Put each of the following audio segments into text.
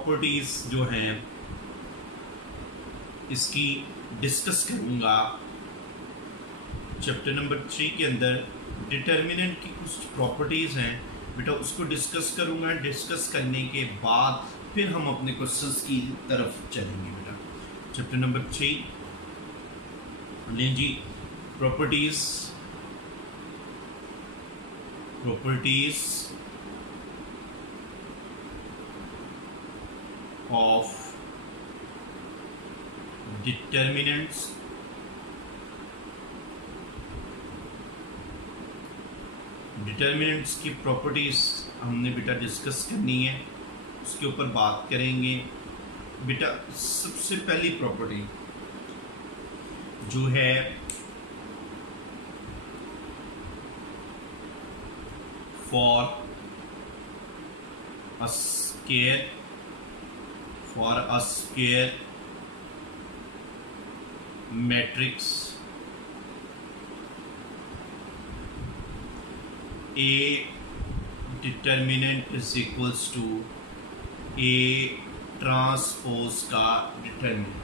Properties जो हैं इसकी डिस्कस करूंगा। चैप्टर नंबर 3 के अंदर डिटर्मिनेंट की कुछ प्रॉपर्टीज हैं बेटा, उसको डिस्कस करूंगा। डिस्कस करने के बाद फिर हम अपने क्वेश्चंस की तरफ चलेंगे बेटा। चैप्टर नंबर 3 लें जी, प्रॉपर्टीज of determinants की प्रॉपर्टीज हमने बेटा डिस्कस करनी है, उसके ऊपर बात करेंगे बेटा। सबसे पहली प्रॉपर्टी जो है for a square matrix A determinant is equals to A transpose का डिटर्मिनेंट।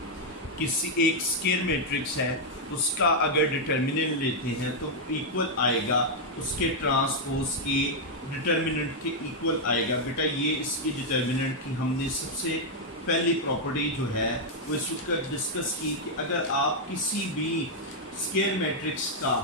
किसी एक स्क्वायर मैट्रिक्स है, उसका अगर डिटर्मिनेंट लेते हैं तो इक्वल आएगा उसके ट्रांसपोज के डिटर्मिनेंट के इक्वल आएगा बेटा। ये इसकी डिटर्मिनेंट की हमने सबसे पहली प्रॉपर्टी जो है वो इस वक्त डिस्कस की कि अगर आप किसी भी स्क्वायर मैट्रिक्स का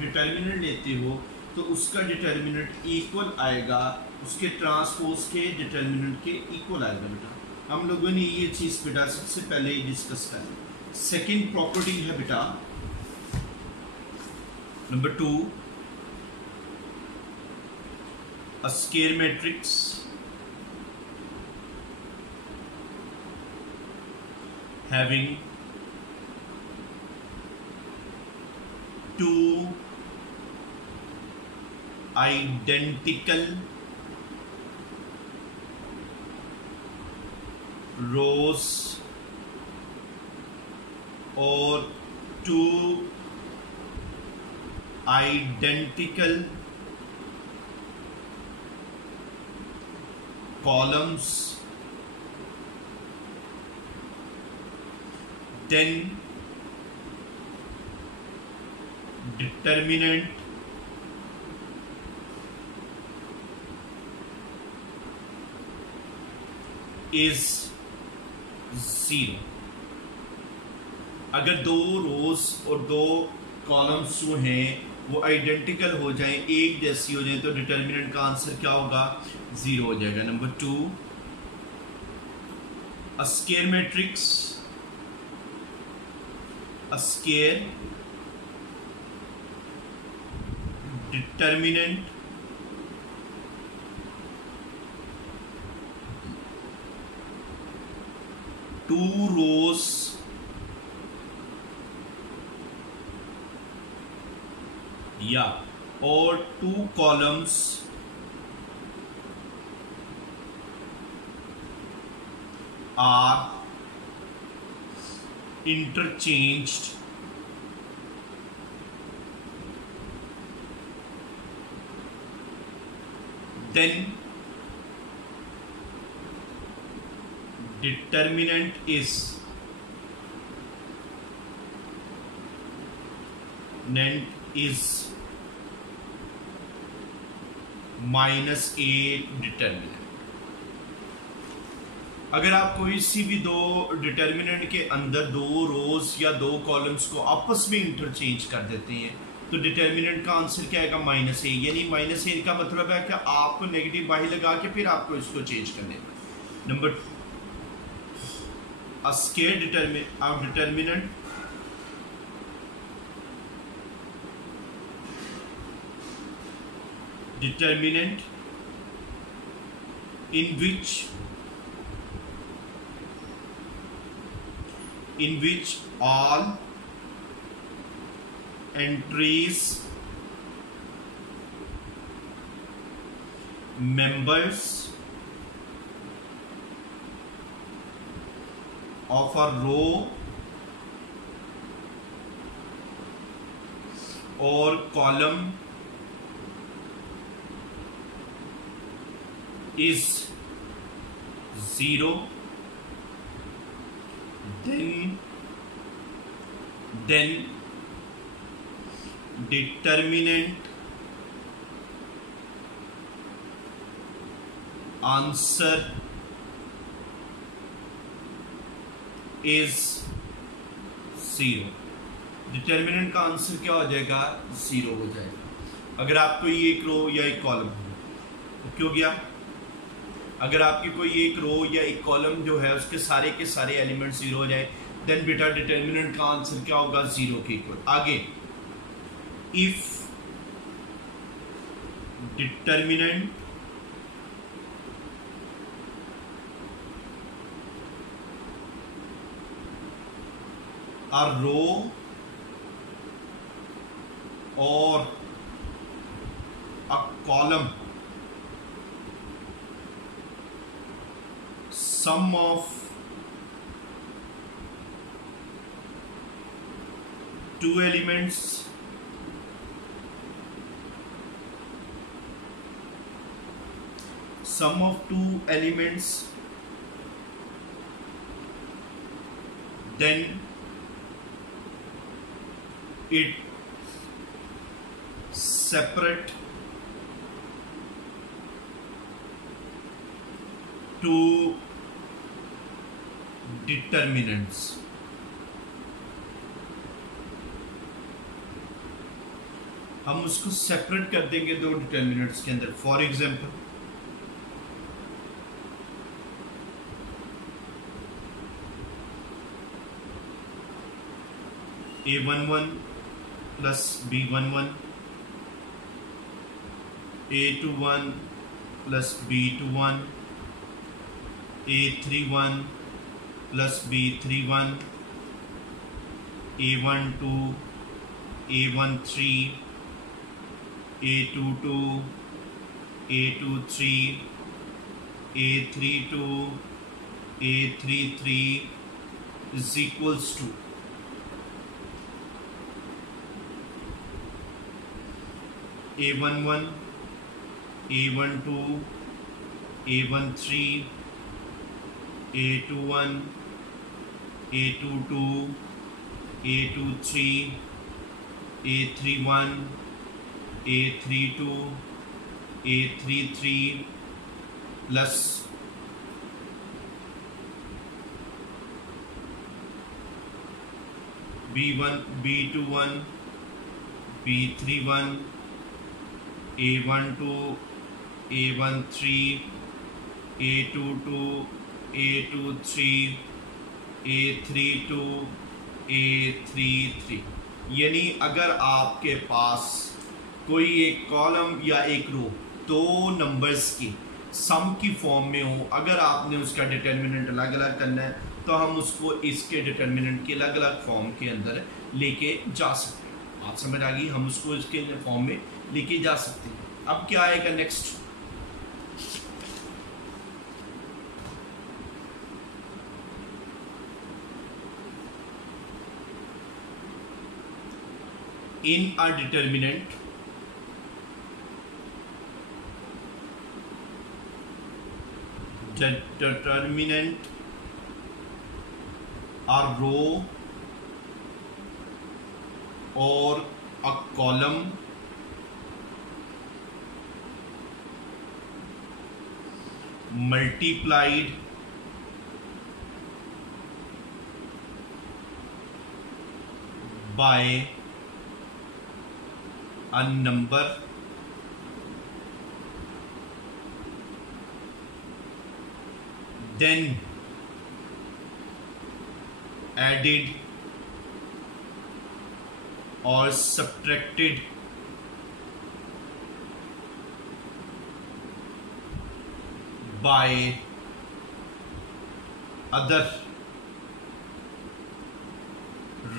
डिटर्मिनेंट लेते हो तो उसका डिटर्मिनेंट इक्वल आएगा उसके ट्रांसपोज के डिटर्मिनेंट के इक्वल आएगा बेटा। हम लोगों ने ये चीज़ बेटा सबसे पहले ही डिस्कस कर ली। सेकेंड प्रॉपर्टी है बेटा number 2, a square matrix having two identical rows or two identical columns, then determinant is 0। अगर दो रोज और दो कॉलम्स जो हैं वो आइडेंटिकल हो जाएं, एक जैसी हो जाए, तो डिटर्मिनेंट का आंसर क्या होगा? 0 हो जाएगा। Number 2, a square matrix, a square determinant two rows या और 2 columns are interchanged then determinant is -a determinant. अगर आप कोई सी भी दो डिटर्मिनेंट के अंदर 2 रोज या 2 कॉलम्स को आपस में इंटरचेंज कर देते हैं तो डिटर्मिनेंट का आंसर क्या आएगा? -a। यानी -a का मतलब है कि आपको नेगेटिव बाही लगा के फिर आपको इसको चेंज करने का। Number a square determinant in which all entries members of a row or column is 0, then determinant answer is 0। Determinant का आंसर क्या हो जाएगा? 0 हो जाएगा। अगर आप कोई एक रो या एक कॉलम हो, क्यों गया? अगर आपकी कोई एक रो या एक कॉलम जो है उसके सारे के सारे एलिमेंट 0 हो जाए, देन बेटा डिटर्मिनेंट का आंसर क्या होगा? 0 के इक्वल। आगे, if determinant a row or a column, sum of two elements then it separate to determinants। हम उसको सेपरेट कर देंगे दो डिटर्मिनेंट्स के अंदर। For example, A11 plus B11, A21 plus B21, A31 plus B31, A12, A13, A22, A23, A32, A33 is equals to A11, A12, A13, A21, A22, A23, A31, A32, A33 plus B1, B21, B31, A12, A13, A22, A23, A32, A33। यानी अगर आपके पास कोई एक column या एक रो दो numbers की सम की फॉर्म में हो, अगर आपने उसका डिटर्मिनेंट अलग अलग करना है तो हम उसको इसके डिटर्मिनेंट के अलग अलग फॉर्म के अंदर लेके जा सकते हैं। आप समझ आ गई? हम उसको इसके फॉर्म में लेके जा सकते हैं। अब क्या आएगा next? In a determinant a row or a column multiplied by a number then added or subtracted by other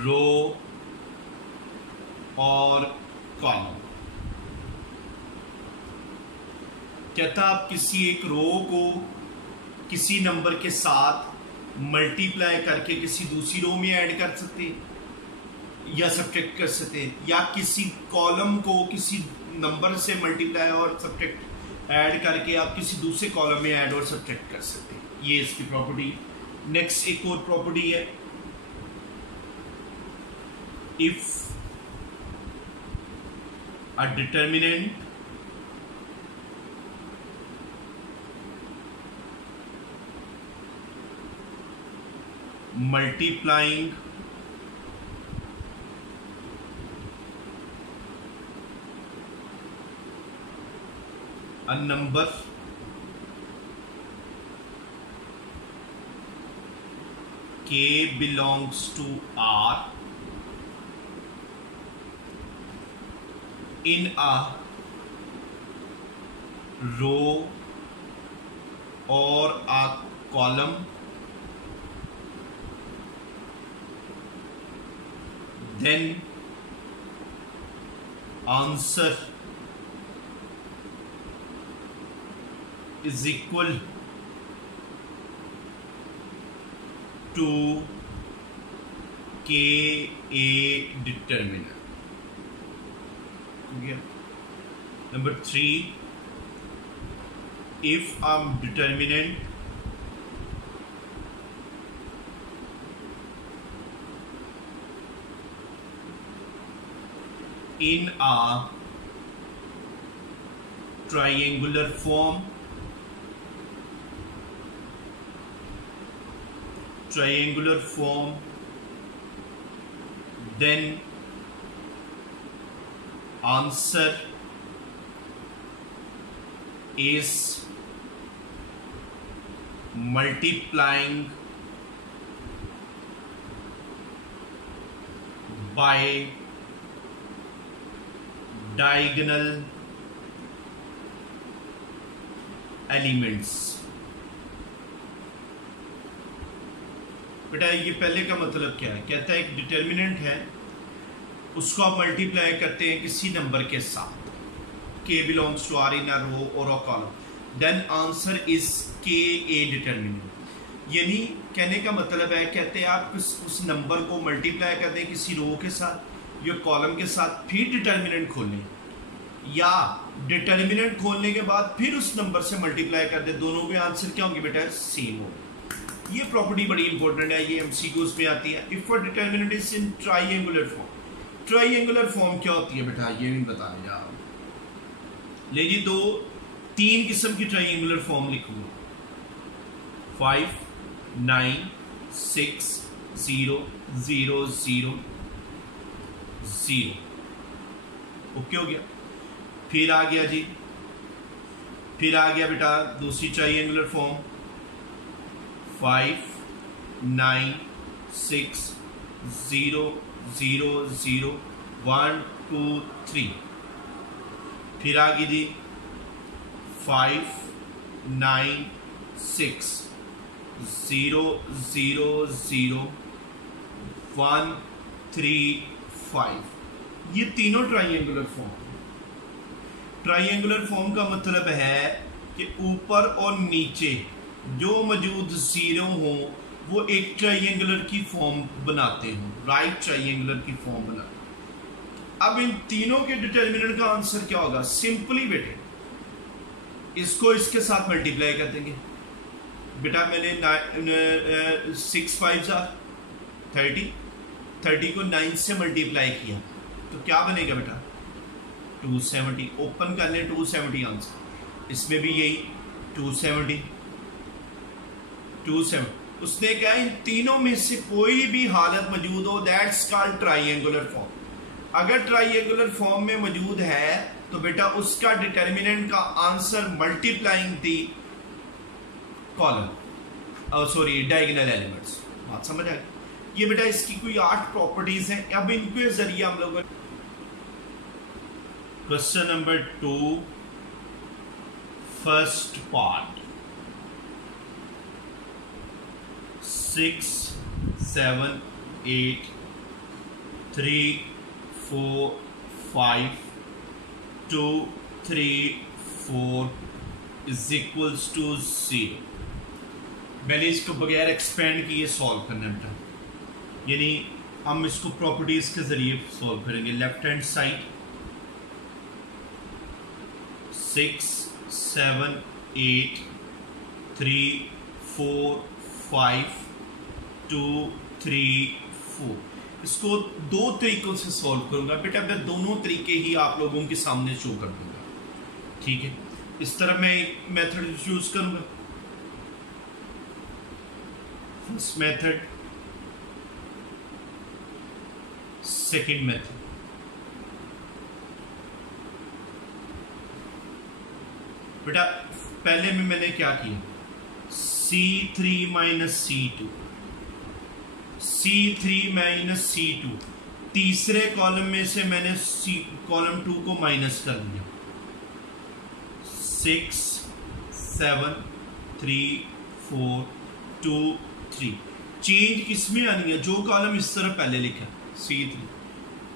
row और कॉलम। कहता आप किसी एक रो को किसी नंबर के साथ मल्टीप्लाई करके किसी दूसरी रो में ऐड कर सकते हैं या सब्ट्रैक्ट कर सकते हैं, या किसी कॉलम को किसी नंबर से मल्टीप्लाई और सब्ट्रैक्ट ऐड करके आप किसी दूसरे कॉलम में ऐड और सब्ट्रैक्ट कर सकते हैं। ये इसकी प्रॉपर्टी। नेक्स्ट एक और प्रॉपर्टी है, if a determinant multiplying a number k belongs to R in a row or a column, then answer is equal to K A determinant. Number 3, if a determinant in a triangular form, then answer is multiplying by diagonal elements। बेटा ये पहले का मतलब क्या है, कहता है एक डिटर्मिनेंट है, उसको आप मल्टीप्लाई करते हैं किसी नंबर के साथ, k belongs to R in a row or a column, then answer is K A determinant। यानी कहने का मतलब है, कहते हैं आप उस नंबर को मल्टीप्लाई करते हैं किसी रो के साथ या कॉलम के साथ, फिर डिटर्मिनेंट खोलें, या डिटर्मिनेंट खोलने के बाद फिर उस नंबर से मल्टीप्लाई कर दे, दोनों के आंसर क्या होंगे बेटा, सेम होंगे। ये प्रॉपर्टी बड़ी इंपॉर्टेंट है, ये एमसीक्यूज में आती है। If a determinant is in triangular form, triangular form क्या होती है बेटा, ये भी बता दें आप। ले जी, 3 किस्म की ट्राइएंगुलर फॉर्म लिखूंगा, 5 9 6 0 0 0 0। ओके हो गया। फिर आ गया जी, फिर आ गया बेटा दूसरी ट्राइएंगुलर फॉर्म, 5 9 6 0 0 0 1 2 3। फिर आ गई जी 5 9 6 0 0 0 1 3 5। ये तीनों ट्राइएंगुलर फॉर्म। ट्राइएंगुलर फॉर्म का मतलब है कि ऊपर और नीचे जो मौजूद जीरो हो वो एक ट्राइएंगुलर की फॉर्म बनाते हो, राइट ट्राइएंगुलर की फॉर्म बनाते। अब इन तीनों के डिटर्मिनेंट का आंसर क्या होगा, सिंपली बेटे इसको इसके साथ मल्टीप्लाई कर देंगे। बेटा मैंने 6 5 30, 30 को 9 से मल्टीप्लाई किया तो क्या बनेगा बेटा, 270। ओपन कर लें 270 आंसर, इसमें भी यही 270। उसने कहा इन तीनों में से कोई भी हालत मौजूद हो, दैट्स कॉल्ड ट्राइएंगुलर फॉर्म। अगर ट्राइएंगुलर फॉर्म में मौजूद है तो बेटा उसका डिटर्मिनेंट का answer multiplying the column, sorry diagonal elements. बात समझ आ गई? ये बेटा इसकी कोई 8 प्रॉपर्टीज हैं। अब इनके जरिए हम लोग question number 2 first part, 6 7 8 3 4 5 2 3 4 is equals to 0। मैंने इसको बगैर एक्सपेंड किए सॉल्व करना बेटा, यानी हम इसको प्रॉपर्टीज के जरिए सॉल्व करेंगे। Left hand side 6 7 8 3 4 5 2 3 4। इसको दो तरीकों से सॉल्व करूंगा बेटा, मैं दोनों तरीके ही आप लोगों के सामने शो कर दूंगा, ठीक है। इस तरह मैं एक मेथड यूज करूंगा। First method, second method. बेटा पहले में मैंने क्या किया, C3 minus C2, C3 minus C2, तीसरे कॉलम में से मैंने कॉलम 2 को माइनस कर दिया। 6 7 3 4 2 3। चेंज किसमें आनी है, जो कॉलम इस तरह पहले लिखा C3।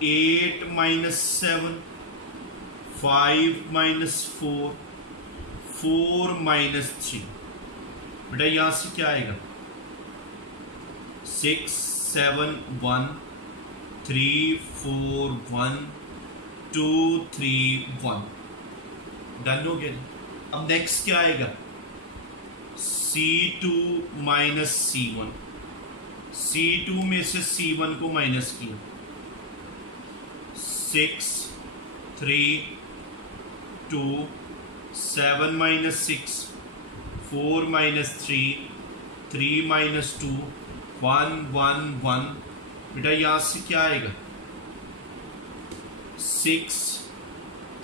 8 minus 7, 5 minus 4, 4 minus 3। बेटा यहां से क्या आएगा, 6 7 1 3 4 1 2 3 1। डन हो गया। अब नेक्स्ट क्या आएगा, C2 माइनस C1, C2 में से C1 को माइनस किया। 6 3 2 7 माइनस 6, 4 माइनस 3, 3 माइनस 2, 1 1 1। बेटा यहां से क्या आएगा, 6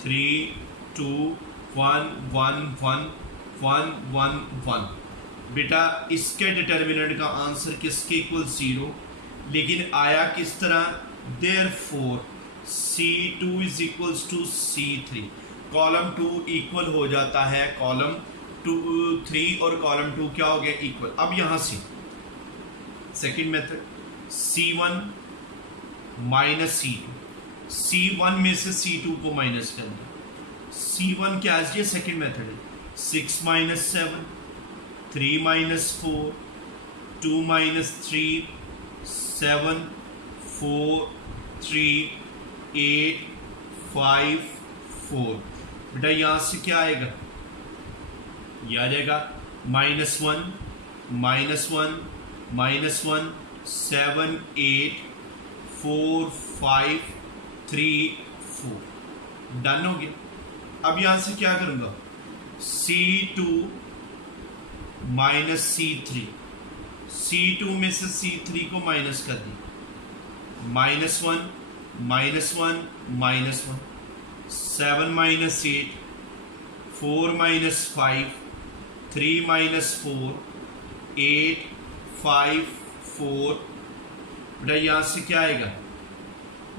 3 2 1 1 1 1 1 1। बेटा इसके डिटर्मिनेंट का आंसर किसके इक्वल 0, लेकिन आया किस तरह, therefore C2 is equals to C3। Column 2 equal हो जाता है कॉलम 3 और कॉलम 2 क्या हो गया, इक्वल। अब यहां से second method, C1 minus C2, C1 में से C2 को माइनस कर दिया। C1 क्या है, ये सेकंड मेथड है। 6 माइनस 7, 3 माइनस 4, 2 माइनस 3, 7 4 3 8 5 4। बेटा यहां से क्या आएगा, यह आ जाएगा -1 -1 -1 7 8 4 5 3 4। डन हो गया। अब यहां से क्या करूंगा, C2 माइनस C3, C2 में से C3 को माइनस कर दी। -1 -1 -1 7 माइनस 8, 4 माइनस 5, 3 माइनस 4 8 5 4। बेटा यहां से क्या आएगा,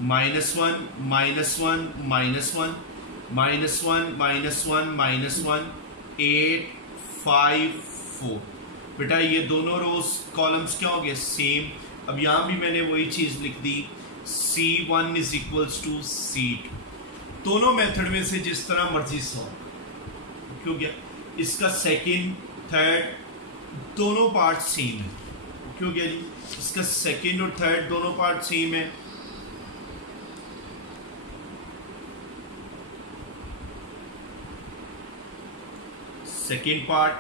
-1 -1 -1 -1 -1 8 5 4। बेटा ये दोनों रोज कॉलम्स क्या हो गए, सेम। अब यहां भी मैंने वही चीज लिख दी, C1 is equals to C2। दोनों मेथड में से जिस तरह मर्जी सॉल्व, क्यों गया। इसका सेकंड थर्ड दोनों पार्ट सेम है, क्यों गया जी, इसका सेकंड और थर्ड दोनों पार्ट सेम है। Second part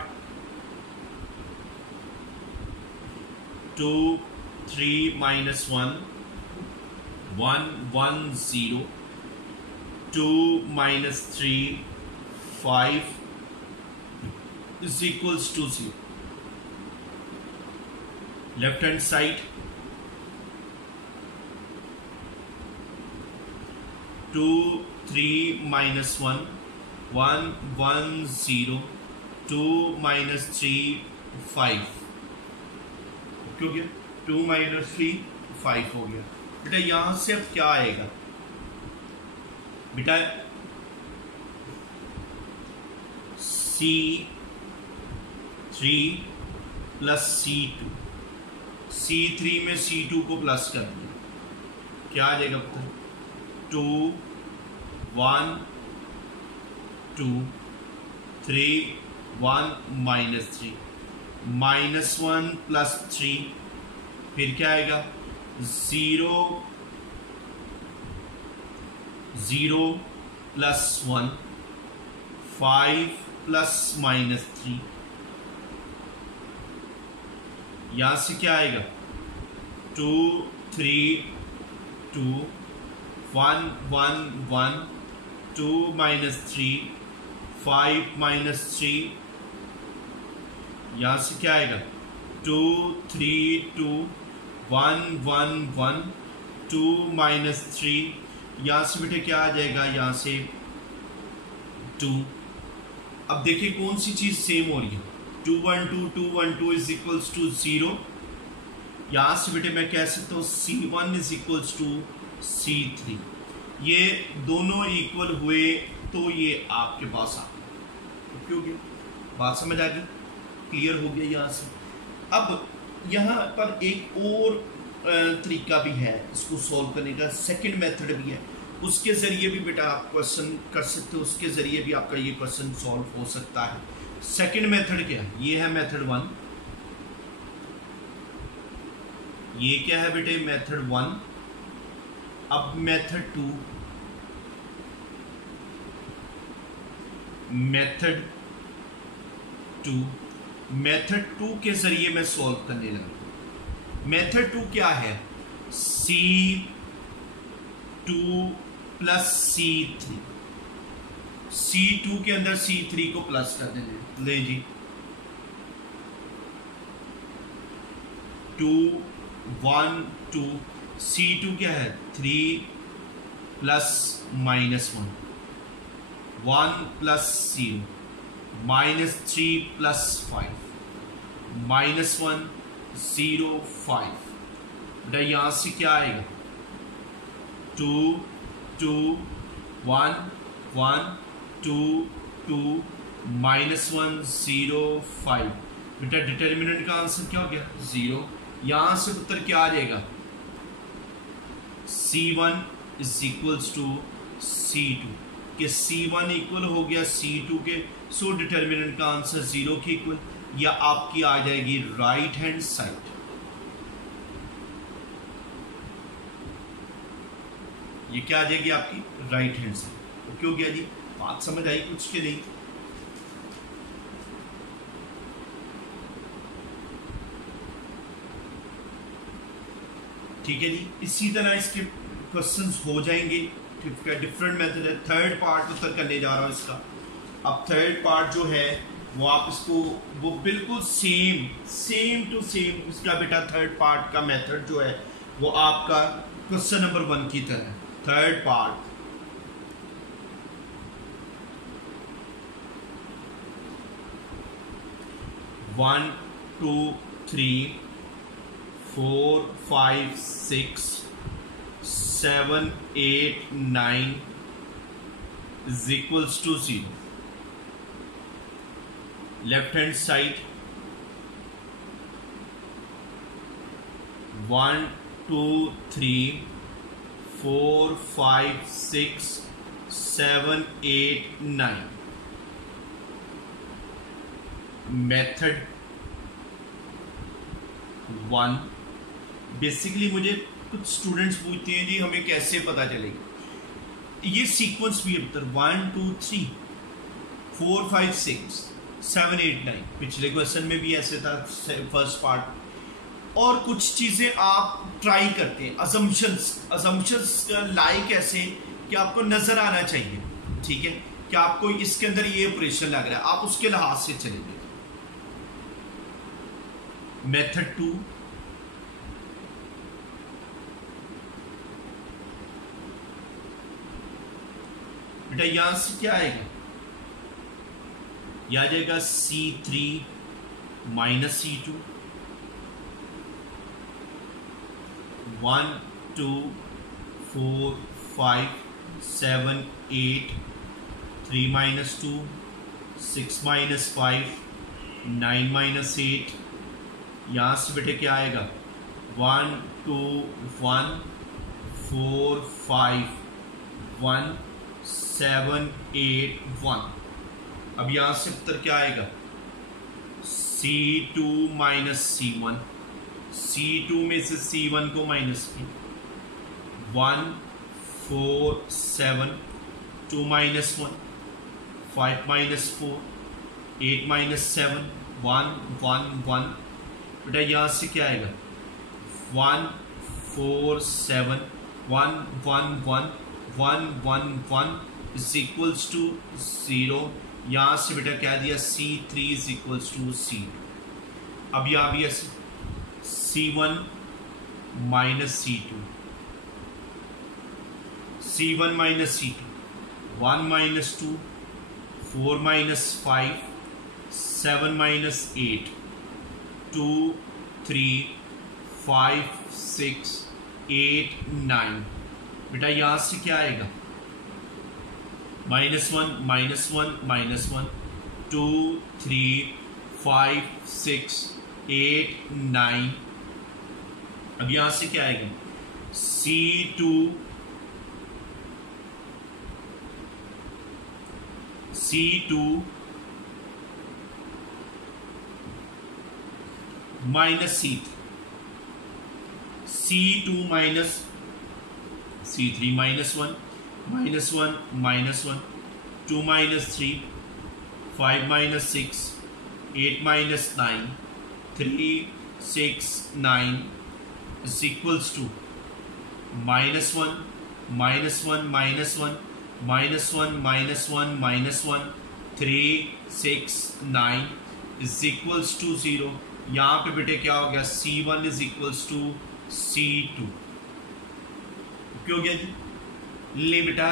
2 3 minus 1 1 1 0 2 minus 3 5 is equals to 0। Left hand side 2 3 minus 1 1 1 0 2 minus 3 5। क्यों गया, 2 माइनस 3 5 हो गया। बेटा यहां से अब क्या आएगा, बेटा C3 प्लस C2, C3 में C2 को प्लस कर दिया, क्या आ जाएगा पता, 2 1 2 3 1 माइनस 3 -1 प्लस 3, फिर क्या आएगा 0 0 प्लस 1 5 प्लस -3 यहाँ से क्या आएगा 2 3 2 1 1 1 2 माइनस 3 5 माइनस 3, यहाँ से क्या आएगा 2 3 2 1 1 1 2 माइनस 3, यहाँ से बेटे क्या आ जाएगा यहाँ से 2। अब देखिए कौन सी चीज सेम हो रही है 2 1 2 2 1 2 इज इक्वल्स टू 0। यहाँ से बेटे मैं कह सकता हूँ C1 is equals to C3। ये दोनों इक्वल हुए तो ये आपके पास आ गया। क्यों गया? बात समझ आ गई? क्लियर हो गया यहाँ से। अब यहाँ पर एक और तरीका भी है इसको सॉल्व करने का, सेकंड मेथड भी है, उसके ज़रिए भी बेटा आप क्वेश्चन कर सकते हो, उसके ज़रिए भी आपका ये क्वेश्चन सॉल्व हो सकता है। सेकंड मेथड क्या है? ये है मेथड 1। ये क्या है बेटे मेथड 1। अब मेथड 2, मेथड 2 के जरिए मैं सॉल्व करने लगा। मेथड 2 क्या है? C2 प्लस C3, C2 के अंदर C3 को प्लस कर देंगे। ले जी 2 1 2, C2 क्या है 3 plus minus 1 1 plus 0 minus 3 plus 5 minus 1 0 5। बेटा यहां से क्या आएगा 2 2 1 1 2 2 माइनस 1 0 5। बेटा डिटर्मिनेंट का आंसर क्या हो गया 0। यहां से उत्तर क्या आ जाएगा C1 is equals to C2 कि C1 इक्वल हो गया C2 के, सो डिटर्मिनेंट का आंसर 0 के इक्वल, या आपकी आ जाएगी राइट हैंड साइड। ये क्या आ जाएगी आपकी राइट हैंड साइड। क्यों गया जी? बात समझ आई कुछ के नहीं? ठीक है जी। इसी तरह इसके क्वेश्चंस हो जाएंगे। डिफरेंट मेथड है। थर्ड पार्ट उत्तर करने जा रहा हूं इसका। अब थर्ड पार्ट जो है वो आप इसको वो बिल्कुल सेम टू सेम इसका बेटा थर्ड पार्ट का मेथड जो है वो आपका क्वेश्चन नंबर 1 की तरह है। Third part 1 2 3 4 5 6 7 8 9 is equals to 0. Left hand side 1 2 3 4 5 6 7 8 9। Method 1। Basically मुझे कुछ स्टूडेंट्स पूछते हैं जी हमें कैसे पता चलेगा ये सीक्वेंस भी है। 1 2 3 4 5 6 7 8 9 पिछले क्वेश्चन में भी ऐसे था फर्स्ट पार्ट। और कुछ चीजें आप ट्राई करते हैं असम्पशंस लाइक ऐसे कि आपको नजर आना चाहिए, ठीक है, कि आपको इसके अंदर ये ऑपरेशन लग रहा है, आप उसके लिहाज से चलेंगे। मेथड 2 बेटा यहां से क्या आएगा? यह आ जाएगा C3 minus C2 1 2 4 5 7 8 3 minus 2 6 minus 5 9 minus 8। यहां से बेटे क्या आएगा 1 2 1 4 5 1 7 8 1। अब यहां से उत्तर क्या आएगा C2 माइनस C1। C2 में से C1 को माइनस किया 1 4 7 2 माइनस 1 5 माइनस 4 8 माइनस 7 1 1 1 बेटा यहाँ से क्या आएगा 1 4 7 1 1 1 1 1 1 इज इक्वल्स टू 0। यहाँ से बेटा क्या दिया C3 is equals to C। अब यहाँ भी ऐसे C1 minus C2, C1 minus C2, 1 minus 2, 4 minus 5, 7 minus 8, 2 3 5 6 8 9। बेटा यहां से क्या आएगा -1 -1 -1, 2 3 5 6 8 9। अब यहां से क्या आएगा C2 minus C3, C2 minus C3 -1 -1 -1, 2 minus 3, 5 minus 6, 8 minus 9, 3 6 9 is equals to -1 -1 -1 -1 -1 -1, 3 6 9 is equals to 0। यहाँ पे बेटे क्या हो गया C1 is equals to C2। क्यों गया जी ले बेटा